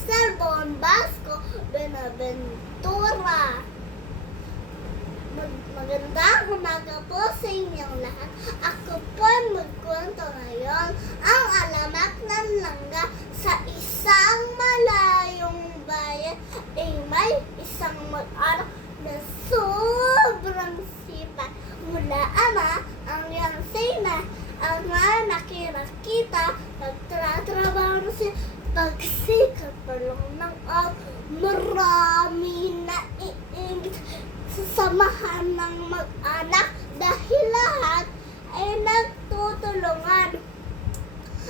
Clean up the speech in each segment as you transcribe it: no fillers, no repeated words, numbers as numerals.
Rizal Bonbasco Benaventura. Magandang umaga po sa inyong lahat. Ako po ay magkwento ngayon ang alamat ng langga. Sa isang malayong bayan ay may isang mag-anak na sobrang sipag. Mula ama ang yansay na ang mga nakikita, nagtatrabaho siya, pagsikat pa lang ng marami na iingit sa samahan ng mag-anak dahil lahat ay nagtutulungan.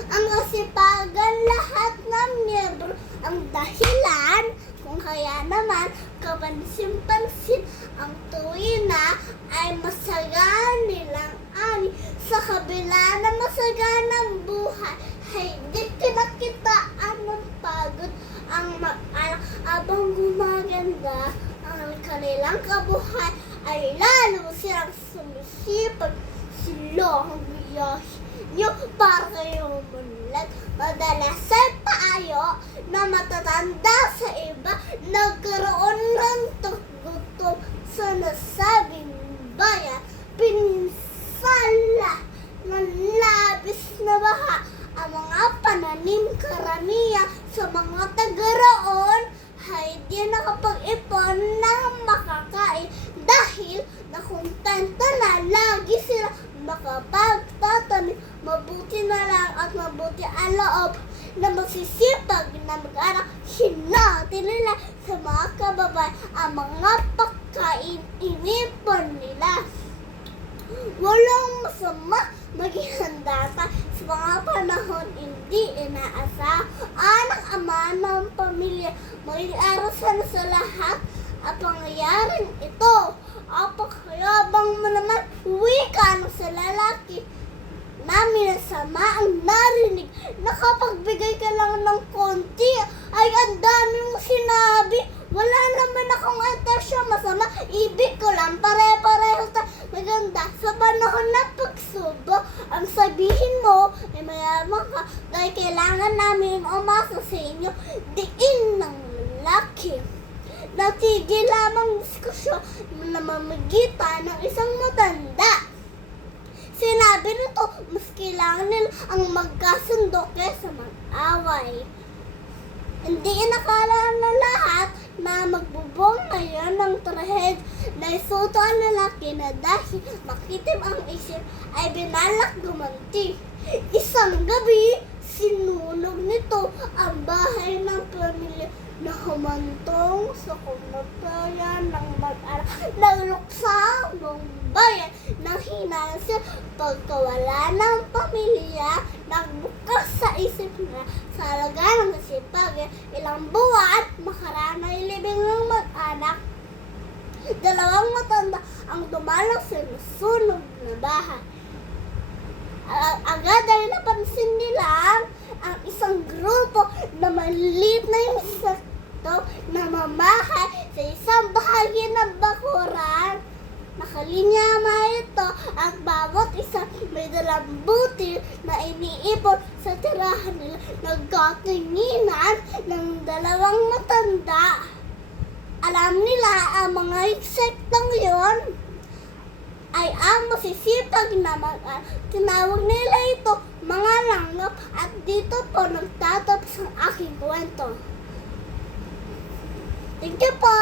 Ang kasipagan lahat ng miyembro ang dahilan kung kaya naman kapansin-pansin ang tuwina ay masagaan nilang ani. Sa kabila na masaganang buhay ay di kinakitaan ng pagod ang mag-anak. Abang gumaganda ang kanilang kabuhay ay lalo silang sumisipag. Sila ang biyahe niyo para kayong munlag. Madalas ay paayo na matatanda sa iba, nagkaroon ng gutom sa nasabing bayan. Pinsala ng labis na baha ang mga pananim. Karamihan sa mga taga-roon ay di nakapag-ipon ng makakain dahil nakontento na lagi sila makapagtatanim. Mabuti na lang at mabuti ang loob na magsisipag na mag-anak. Hinati nila sa mga kababayan ang mga pagkain inipon nila. Walang masama maging handa ka sa mga panahon hindi inaasa. Anak ama ng pamilya, mag-aarasan sa lahat ang pangyayaring ito. Apakayabang mo naman, wika sa lalaki. Namin sama ang narinig. Nakapagbigay ka lang ng konti, ay ang dami mong sinabi. Wala naman akong atensyon masama. Ibig ko lang pare-pareho maganda. Sa panahon na pagsubo, ang sabihin mo ay mayaman ka dahil kailangan namin umasa sa inyo. Diin ng lalaki. Natigil lamang diskusyon na mamagitan ng isang matanda. Sinabi nito, mas kailangan nila ang magkasundo kaysa mag-away. Hindi inakala na lahat na magbubong ngayon ng trahed na isuto ang lalaki na dahil makitim ang isip ay binalak gumanti. Isang gabi, sinunog nito ang bahay ng pamilya na humantong sa kumatayan ng mag-anak. Nagluksa ng bayan ng hinansin. Pagkawala ng pamilya, nagbukas sa isip na sa alaga ng sipag. Ilang buwan, makaranay libing ng mag-anak. Dalawang matanda ang dumalang sa nasunog na bahay. Agad ay napansin nila ang isang grupo na maliit na insekto namamahay sa isang bahagi ng bakuran. Nakalinyama ito at bawat isa may dalang butil na iniipon sa tirahan nila. Nagkatinginan ng dalawang matanda. Alam nila ang mga insektong yon ay ang masisipag na mag-anak. Tinawag nila ito mga langgam at dito po nagtatapos ang aking kwento. Thank you po!